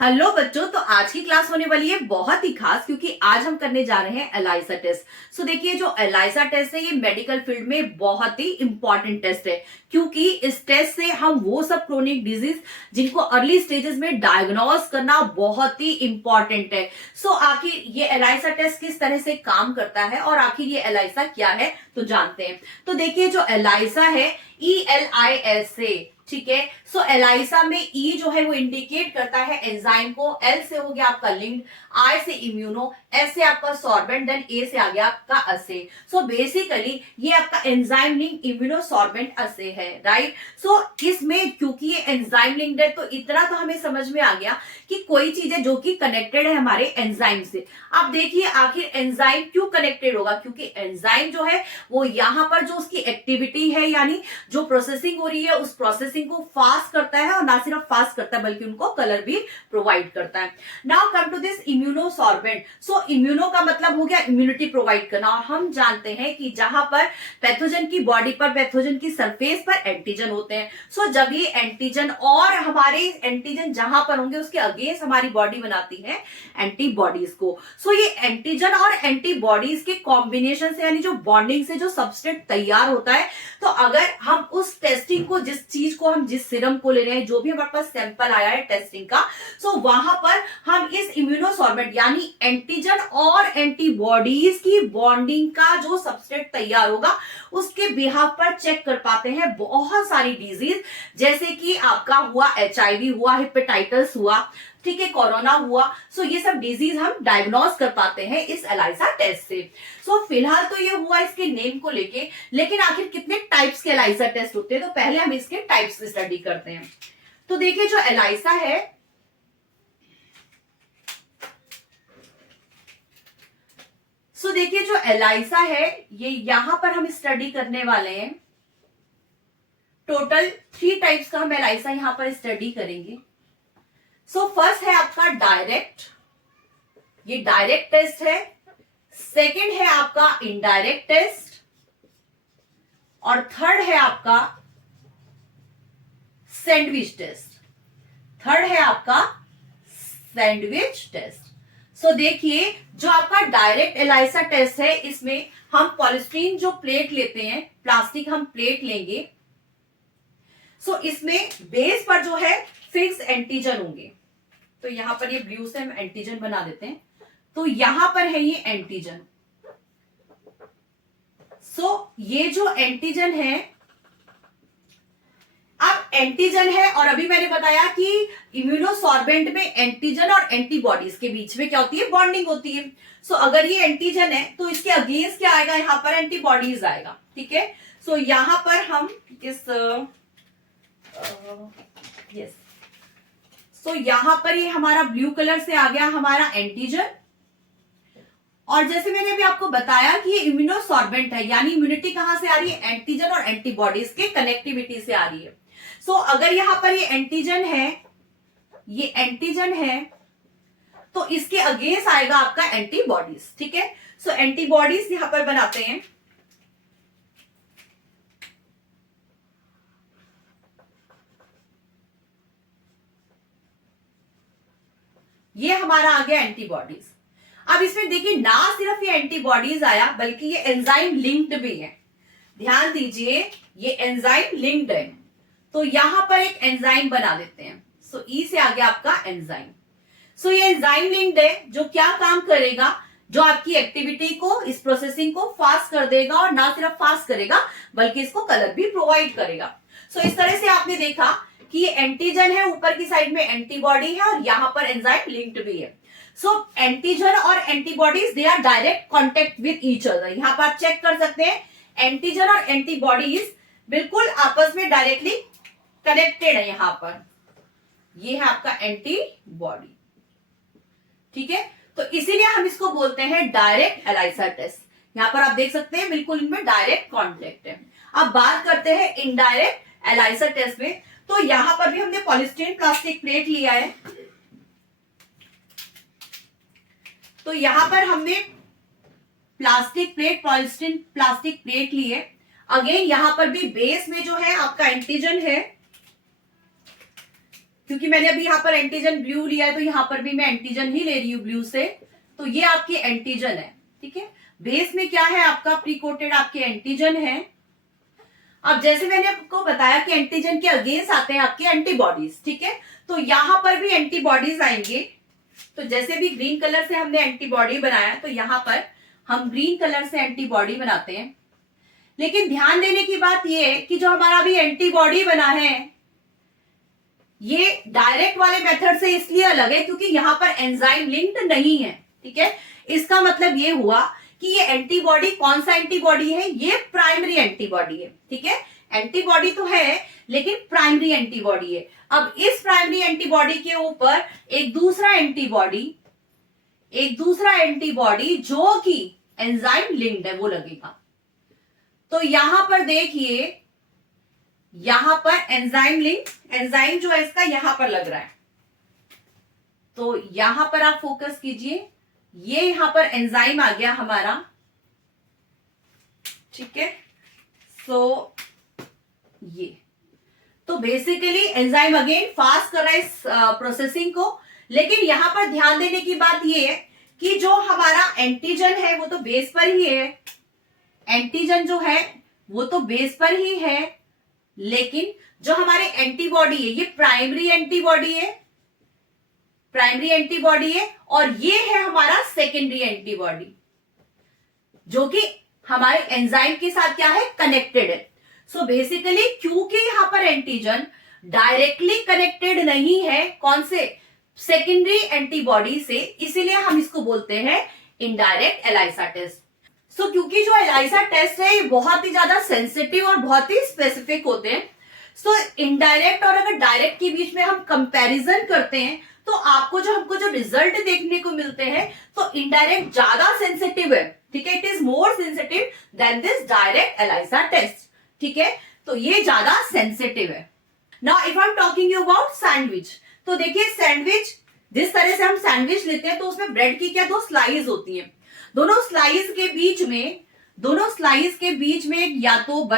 Hello बच्चों, तो आज की क्लास होने वाली है बहुत ही खास क्योंकि आज हम करने जा रहे हैं एलाइसा टेस्ट। सो देखिए, जो एलाइसा टेस्ट है ये मेडिकल फील्ड में बहुत ही इंपॉर्टेंट टेस्ट है क्योंकि इस टेस्ट से हम वो सब क्रोनिक डिजीज जिनको अर्ली स्टेजेस में डायग्नोज करना बहुत ही इंपॉर्टेंट है। सो आखिर ये एलाइसा टेस्ट किस तरह से काम करता है और आखिर ये एलाइसा क्या है तो जानते हैं। तो देखिए, जो एलाइसा है ELISA, ठीक है। सो एलाइसा में ई जो है वो इंडिकेट करता है एंजाइम को, एल से हो गया आपका लिंक्ड, आई से इम्यूनो, एस से आपका सॉर्बेंट, देन ए से आ गया आपका असे। सो बेसिकली ये आपका एंजाइम लिंक इम्यूनो सॉर्बेंट असे है, राइट। सो इसमें क्योंकि ये एंजाइम लिंक्ड है तो इतना तो हमें समझ में आ गया कि कोई चीज है जो कि कनेक्टेड है हमारे एंजाइम से। अब देखिए आखिर एंजाइम क्यों कनेक्टेड होगा, क्योंकि एंजाइम जो है वो यहाँ पर जो उसकी एक्टिविटी है यानी जो प्रोसेसिंग हो रही है उस प्रोसेसिंग को फास्ट करता है, और ना सिर्फ फास्ट करता है बल्कि उनको कलर भी प्रोवाइड करता है। Now come to this immunosorbent. So immuno का मतलब हो गया इम्यूनिटी प्रोवाइड करना, और हम जानते हैं कि जहां पर पैथोजन की बॉडी पर, पैथोजन की सरफेस पर एंटीजन होते हैं। सो जब ये एंटीजन और हमारे एंटीजन जहां पर होंगे उसके अगेंस्ट हमारी बॉडी बनाती है एंटीबॉडीज को। सो ये एंटीजन और एंटीबॉडीज के कॉम्बिनेशन से यानी जो बॉन्डिंग से जो सबस्ट्रेट तैयार होता है, तो अगर हम उस टेस्टिंग को, जिस चीज को हम जिस सीरम को ले रहे हैं, जो भी हमारे पास सैंपल आया है टेस्टिंग का, सो वहां पर हम इस इम्यूनोसॉर्बेंट यानी एंटीजन और एंटीबॉडीज की बॉन्डिंग का जो सबस्ट्रेट तैयार होगा उसके बिहाफ पर चेक कर पाते हैं बहुत सारी डिजीज, जैसे कि आपका हुआ HIV हुआ, हेपेटाइटिस हुआ, ठीक है, कोरोना हुआ। सो ये सब डिजीज हम डायग्नोज कर पाते हैं इस एलाइसा टेस्ट से। सो फिलहाल तो ये हुआ इसके नेम को लेके, लेकिन आखिर कितने टाइप्स के एलाइसा टेस्ट होते हैं तो पहले हम इसके टाइप्स स्टडी करते हैं। तो देखिए, जो एलाइसा है देखिए जो एलाइसा है ये यहां पर हम स्टडी करने वाले हैं। टोटल 3 टाइप्स का हम एलाइसा यहां पर स्टडी करेंगे। सो फर्स्ट है आपका डायरेक्ट, ये डायरेक्ट टेस्ट है। सेकंड है आपका इनडायरेक्ट टेस्ट, और थर्ड है आपका सैंडविच टेस्ट। थर्ड है आपका सैंडविच टेस्ट। सो देखिए, जो आपका डायरेक्ट एलाइसा टेस्ट है इसमें हम पॉलीस्टीरीन जो प्लेट लेते हैं, प्लास्टिक हम प्लेट लेंगे। सो इसमें बेस पर जो है फिक्स एंटीजन होंगे, तो यहां पर ये ब्लू से हम एंटीजन बना देते हैं। तो यहां पर है ये एंटीजन। सो ये जो एंटीजन है, अब एंटीजन है, और अभी मैंने बताया कि इम्यूनोसॉर्बेंट में एंटीजन और एंटीबॉडीज के बीच में क्या होती है, बॉन्डिंग होती है। सो अगर ये एंटीजन है तो इसके अगेंस्ट क्या आएगा, यहां पर एंटीबॉडीज आएगा, ठीक है। सो यहां पर हम इस यस सो यहां पर ये हमारा ब्लू कलर से आ गया हमारा एंटीजन, और जैसे मैंने अभी आपको बताया कि ये इम्यूनोसॉर्बेंट है यानी इम्यूनिटी कहां से आ रही है, एंटीजन और एंटीबॉडीज के कनेक्टिविटी से आ रही है। सो अगर यहां पर ये एंटीजन है, ये एंटीजन है, तो इसके अगेंस्ट आएगा आपका एंटीबॉडीज, ठीक है। सो एंटीबॉडीज यहां पर बनाते हैं। ये हमारा आ गया एंटीबॉडीज। अब इसमें देखिए, ना सिर्फ ये एंटीबॉडीज आया बल्कि ये एंजाइम लिंक्ड भी है। ध्यान दीजिए, ये एंजाइम लिंक्ड है, तो यहां पर एक एंजाइम बना देते हैं। सो ई से आ गया आपका एंजाइम। सो ये एंजाइम लिंक्ड है जो क्या काम करेगा, जो आपकी एक्टिविटी को, इस प्रोसेसिंग को फास्ट कर देगा, और ना सिर्फ फास्ट करेगा बल्कि इसको कलर भी प्रोवाइड करेगा। सो इस तरह से आपने देखा कि ये एंटीजन है, ऊपर की साइड में एंटीबॉडी है, और यहां पर एंजाइम लिंक्ड भी है। सो एंटीजन और antibodies they are direct contact with each other. यहां पर आप चेक कर सकते हैं, एंटीजन और एंटीबॉडीज बिल्कुल आपस में डायरेक्टली कनेक्टेड है। यहां पर ये है आपका एंटीबॉडी, ठीक है। तो इसीलिए हम इसको बोलते हैं डायरेक्ट एलाइसा टेस्ट। यहां पर आप देख सकते हैं बिल्कुल इनमें डायरेक्ट कॉन्टेक्ट है। अब बात करते हैं इनडायरेक्ट एलाइसा टेस्ट में। तो यहां पर भी हमने पॉलीस्टीरीन प्लास्टिक प्लेट लिया है, तो यहां पर हमने plastic plate, polystyrene plastic plate ली है। अगेन यहां पर भी बेस में जो है आपका एंटीजन है, क्योंकि मैंने अभी यहाँ पर एंटीजन ब्लू लिया है तो यहाँ पर भी मैं एंटीजन ही ले रही हूँ ब्लू से, तो ये आपकी एंटीजन है। ठीक है, बेस में क्या है आपका प्री कोटेड आपके एंटीजन है। अब जैसे मैंने आपको बताया कि एंटीजन के अगेंस्ट आते हैं आपके एंटीबॉडीज। ठीक है, तो यहां पर भी एंटीबॉडीज आएंगे। तो जैसे भी ग्रीन कलर से हमने एंटीबॉडी बनाया तो यहां पर हम ग्रीन कलर से एंटीबॉडी बनाते हैं। लेकिन ध्यान देने की बात यह है कि जो हमारा भी एंटीबॉडी बना है ये डायरेक्ट वाले मेथड से इसलिए अलग है क्योंकि यहां पर एंजाइम लिंक्ड नहीं है। ठीक है, इसका मतलब ये हुआ कि ये एंटीबॉडी कौन सा एंटीबॉडी है, ये प्राइमरी एंटीबॉडी है। ठीक है, एंटीबॉडी तो है लेकिन प्राइमरी एंटीबॉडी है। अब इस प्राइमरी एंटीबॉडी के ऊपर एक दूसरा एंटीबॉडी जो कि एंजाइम लिंक्ड है वो लगेगा। तो यहां पर देखिए, यहां पर एंजाइम लिंक, एंजाइम जो है इसका यहां पर लग रहा है। तो यहां पर आप फोकस कीजिए, ये यहां पर एंजाइम आ गया हमारा। ठीक है, सो ये तो बेसिकली एंजाइम अगेन फास्ट कर रहा है इस प्रोसेसिंग को। लेकिन यहां पर ध्यान देने की बात ये है कि जो हमारा एंटीजन है वो तो बेस पर ही है, एंटीजन जो है वो तो बेस पर ही है, लेकिन जो हमारे एंटीबॉडी है ये प्राइमरी एंटीबॉडी है और ये है हमारा सेकेंडरी एंटीबॉडी जो कि हमारे एंजाइम के साथ क्या है, कनेक्टेड है। सो बेसिकली क्योंकि यहां पर एंटीजन डायरेक्टली कनेक्टेड नहीं है कौन से, सेकेंडरी एंटीबॉडी से, इसीलिए हम इसको बोलते हैं इनडायरेक्ट एलाइसा टेस्ट। सो क्योंकि जो एलाइसा टेस्ट है ये बहुत ही ज्यादा सेंसिटिव और बहुत ही स्पेसिफिक होते हैं, सो इनडायरेक्ट और अगर डायरेक्ट के बीच में हम कंपैरिजन करते हैं तो हमको जो रिजल्ट देखने को मिलते हैं तो इनडायरेक्ट ज्यादा सेंसिटिव है। ठीक है, it is more sensitive than this direct ELISA test. ठीक है, तो ये ज्यादा सेंसिटिव है। Now if I am talking you about sandwich, तो देखिए सैंडविच जिस तरह से हम सैंडविच लेते हैं तो उसमें ब्रेड की क्या दो स्लाइस होती हैं। दोनों स्लाइस के बीच में या तो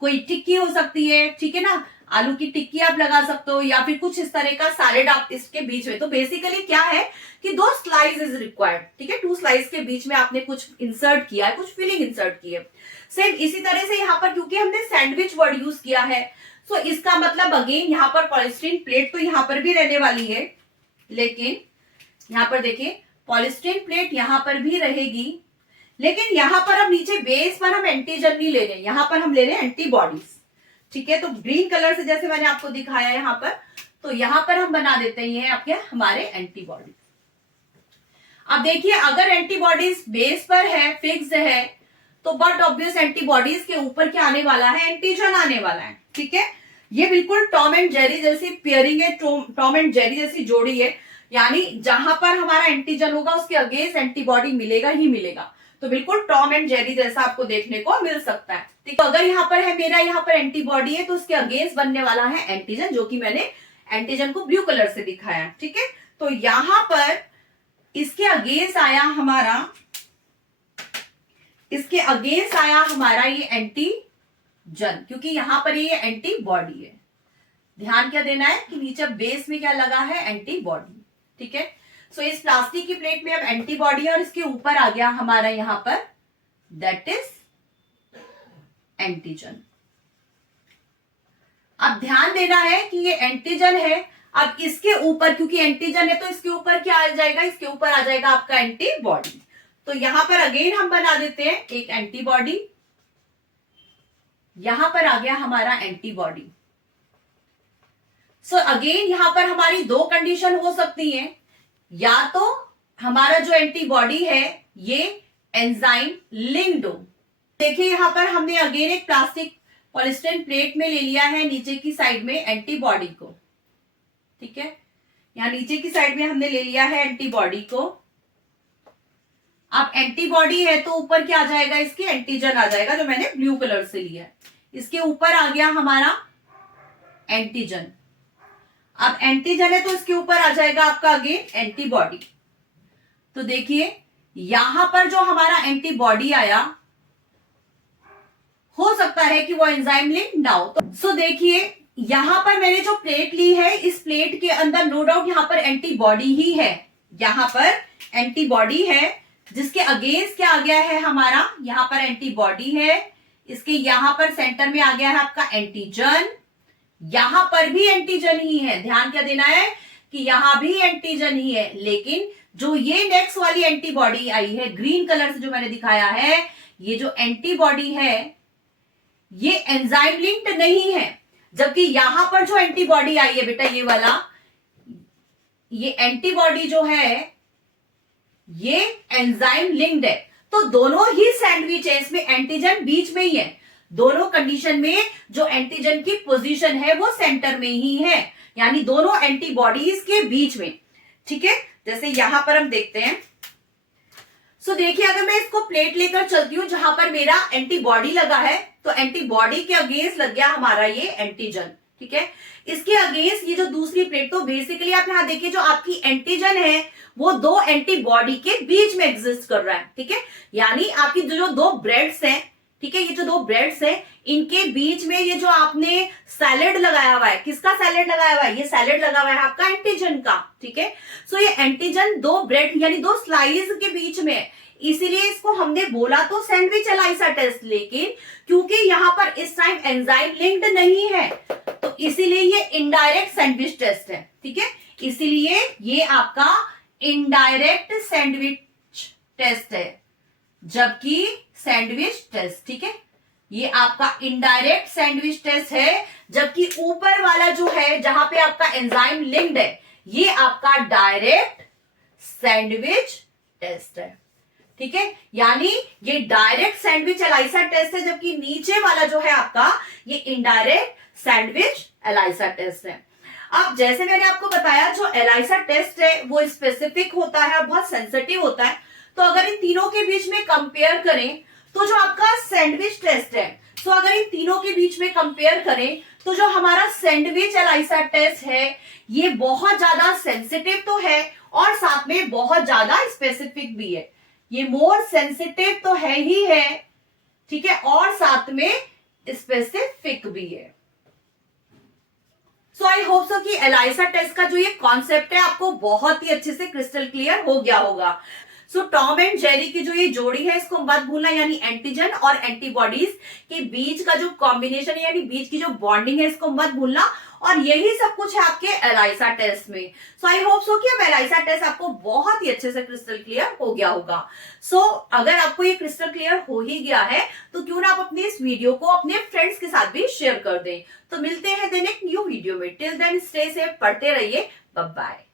कोई टिक्की हो सकती है, ठीक है ना, आलू की टिक्की आप लगा सकते हो या फिर कुछ इस तरह का सैलेड आप इसके बीच में। तो बेसिकली क्या है कि 2 स्लाइस इज रिक्वायर्ड। ठीक है, 2 स्लाइस के बीच में आपने कुछ इंसर्ट किया है, कुछ फिलिंग इंसर्ट की है। सेम इसी तरह से यहाँ पर क्योंकि हमने सैंडविच वर्ड यूज किया है तो इसका मतलब अगेन यहाँ पर पॉलीस्टीरीन प्लेट तो यहाँ पर भी रहने वाली है, लेकिन यहाँ पर देखिए पॉलीस्टीरीन प्लेट यहाँ पर भी रहेगी, लेकिन यहाँ पर अब नीचे बेस पर हम एंटीजन नहीं ले रहे, यहाँ पर हम ले रहे हैं एंटीबॉडीज। ठीक है, तो ग्रीन कलर से जैसे मैंने आपको दिखाया यहाँ पर, तो यहाँ पर हम बना देते हैं ये आपके हमारे एंटीबॉडीज। अब देखिए अगर एंटीबॉडीज बेस पर है, फिक्स्ड है, तो बट ऑब्वियस एंटीबॉडीज के ऊपर क्या आने वाला है, एंटीजन आने वाला है। ठीक है, ये बिल्कुल टॉम एंड जेरी जैसी पेयरिंग है, टॉम एंड जेरी जैसी जोड़ी है, यानी जहां पर हमारा एंटीजन होगा उसके अगेंस्ट एंटीबॉडी मिलेगा ही मिलेगा। तो बिल्कुल टॉम एंड जेरी जैसा आपको देखने को मिल सकता है। ठीक है, तो अगर यहाँ पर है मेरा यहाँ पर एंटीबॉडी है तो उसके अगेंस्ट बनने वाला है एंटीजन, जो कि मैंने एंटीजन को ब्लू कलर से दिखाया। ठीक है, तो यहां पर इसके अगेंस्ट आया हमारा ये एंटीजन, क्योंकि यहां पर ये एंटीबॉडी है। ध्यान क्या देना है कि नीचे बेस में क्या लगा है, एंटीबॉडी। ठीक है, सो इस प्लास्टिक की प्लेट में अब एंटीबॉडी है और इसके ऊपर आ गया हमारा यहां पर दैट इज एंटीजन। अब ध्यान देना है कि ये एंटीजन है, अब इसके ऊपर क्योंकि एंटीजन है तो इसके ऊपर क्या आ जाएगा, इसके ऊपर आ जाएगा आपका एंटीबॉडी। तो यहां पर अगेन हम बना देते हैं एक एंटीबॉडी, यहां पर आ गया हमारा एंटीबॉडी। सो अगेन यहां पर हमारी 2 कंडीशन हो सकती हैं, या तो हमारा जो एंटीबॉडी है ये एंजाइम लिंक्ड हो। देखिए यहां पर हमने अगेन एक प्लास्टिक पॉलीस्टीरीन प्लेट में ले लिया है नीचे की साइड में एंटीबॉडी को। ठीक है, यहां नीचे की साइड में हमने ले लिया है एंटीबॉडी को। अब एंटीबॉडी है तो ऊपर क्या आ जाएगा, इसकी एंटीजन आ जाएगा जो मैंने ब्लू कलर से लिया है। इसके ऊपर आ गया हमारा एंटीजन। अब एंटीजन है तो इसके ऊपर आ जाएगा आपका अगेन एंटीबॉडी। तो देखिए यहां पर जो हमारा एंटीबॉडी आया हो सकता है कि वो एंजाइम लिंक ना हो। तो देखिए यहां पर मैंने जो प्लेट ली है, इस प्लेट के अंदर नो डाउट यहां पर एंटीबॉडी ही है, यहां पर एंटीबॉडी है, जिसके अगेंस्ट क्या आ गया है हमारा, यहां पर एंटीबॉडी है, इसके यहां पर सेंटर में आ गया है आपका एंटीजन, यहां पर भी एंटीजन ही है। ध्यान क्या देना है कि यहां भी एंटीजन ही है, लेकिन जो ये नेक्स्ट वाली एंटीबॉडी आई है ग्रीन कलर से जो मैंने दिखाया है, ये जो एंटीबॉडी है ये एंजाइम लिंक्ड नहीं है, जबकि यहां पर जो एंटीबॉडी आई है बेटा ये वाला, ये एंटीबॉडी जो है ये एंजाइम लिंक्ड है। तो दोनों ही सैंडविच है, इसमें एंटीजन बीच में ही है, दोनों कंडीशन में जो एंटीजन की पोजीशन है वो सेंटर में ही है, यानी दोनों एंटीबॉडीज के बीच में। ठीक है, जैसे यहां पर हम देखते हैं, सो देखिए अगर मैं इसको प्लेट लेकर चलती हूं जहां पर मेरा एंटीबॉडी लगा है, तो एंटीबॉडी के अगेंस्ट लग गया हमारा ये एंटीजन। ठीक है, इसके अगेंस्ट ये जो दूसरी प्लेट, तो बेसिकली आप यहां देखिए जो आपकी एंटीजन है वो दो एंटीबॉडी के बीच में एग्जिस्ट कर रहा है। ठीक है, यानी आपकी जो दो ब्रेड्स हैं, ठीक है, ये जो दो ब्रेड्स हैं इनके बीच में ये जो आपने सैलेड लगाया हुआ है, किसका सैलेड लगाया हुआ है, ये सैलेड लगा हुआ है आपका एंटीजन का। ठीक है, सो ये एंटीजन दो ब्रेड यानी दो स्लाइस के बीच में है, इसीलिए इसको हमने बोला तो सैंडविच एलाइसा टेस्ट, लेकिन क्योंकि यहां पर इस टाइम एंजाइम लिंक्ड नहीं है तो इसीलिए ये इनडायरेक्ट सैंडविच टेस्ट है। ठीक है, इसीलिए ये आपका इनडायरेक्ट सैंडविच टेस्ट है, जबकि सैंडविच टेस्ट, ठीक है, ये आपका इनडायरेक्ट सैंडविच टेस्ट है, जबकि ऊपर वाला जो है जहां पे आपका एंजाइम लिंक्ड है ये आपका डायरेक्ट सैंडविच टेस्ट है। ठीक है, यानी ये डायरेक्ट सैंडविच एलाइसा टेस्ट है, जबकि नीचे वाला जो है आपका ये इनडायरेक्ट सैंडविच एलाइसा टेस्ट है। अब जैसे मैंने आपको बताया जो एलाइसा टेस्ट है वो स्पेसिफिक होता है, बहुत सेंसिटिव होता है, तो अगर इन तीनों के बीच में कंपेयर करें तो जो आपका सैंडविच टेस्ट है, तो अगर इन तीनों के बीच में कंपेयर करें तो जो हमारा सैंडविच एलाइसा टेस्ट है ये बहुत ज्यादा सेंसिटिव तो है और साथ में बहुत ज्यादा स्पेसिफिक भी है, ये मोर सेंसिटिव तो है ही है, ठीक है, और साथ में स्पेसिफिक भी है। सो आई होप सो कि एलाइसा टेस्ट का जो ये कॉन्सेप्ट है आपको बहुत ही अच्छे से क्रिस्टल क्लियर हो गया होगा। सो टॉम एंड जेरी की जो ये जोड़ी है इसको मत भूलना, यानी एंटीजन और एंटीबॉडीज के बीच का जो कॉम्बिनेशन है यानी बीच की जो बॉन्डिंग है इसको मत भूलना, और यही सब कुछ है आपके एलाइसा टेस्ट में। सो आई होप सो कि अब एलाइसा टेस्ट आपको बहुत ही अच्छे से क्रिस्टल क्लियर हो गया होगा। सो अगर आपको ये क्रिस्टल क्लियर हो ही गया है तो क्यों ना आप अपने इस वीडियो को अपने फ्रेंड्स के साथ भी शेयर कर दें। तो मिलते हैं देन एक न्यू वीडियो में, टिल देन स्टे सेफ, पढ़ते रहिए, बाय बाय।